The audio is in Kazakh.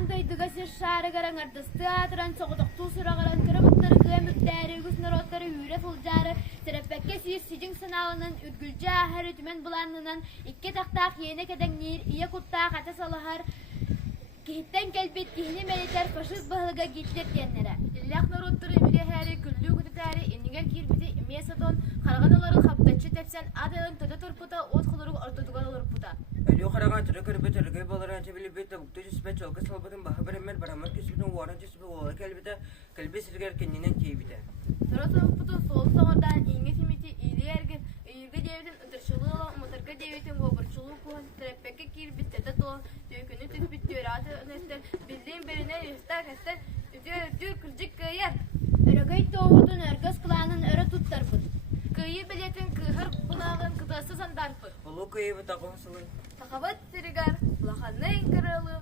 Ан дойдыга сер шары гаран ардысты атыран соғытықту сұрағаран кіріміттері күйеміктері үгіс народтары үйре фулжары сәреппәкке сүйіз сүйдің сыналының үргілжі ахары түмен бұланынан икке тақтақ ені кәдәңнер ие құттақ ата салығар кейттен кәлбет кейіне мәлетер фашист бағылыға гитлер кеннері. Иллях народтары емеле әрі күллі күтітәрі енігер кирбіде емесатон қарағадалары қаптатшы тәпсен адылын төді тұрпыта от қылырығы ортодуға тұрпыта. Әлі қараған түрі көрбе түрігі болыран тәбілі бет бұқты жүспе чолғы салбытын бағы бірімер барамар көсібінің уаран жүспе олы кәлбе сіргер кенненен кейбіді. Тұратын бұтын сол соғырдан еңі теметі үйлі әрген үйіргі деветін ұтыршылы олан ұмытырғы деветін ғобыршылы қуын тіреппекі кирбістеді толын түйкіні түспіт түйраты үнестер білдейін біріне үстар кәстен үтір күржік көйер. Өрігей тоғытын өргіз қыланын өрі тұттар бұд. Көйі білетін күйір бұлағын қытасы сандар бұд. Улуу Кыайыы тағын сылын. Тақабат сірігар, бұлақанның кірілі,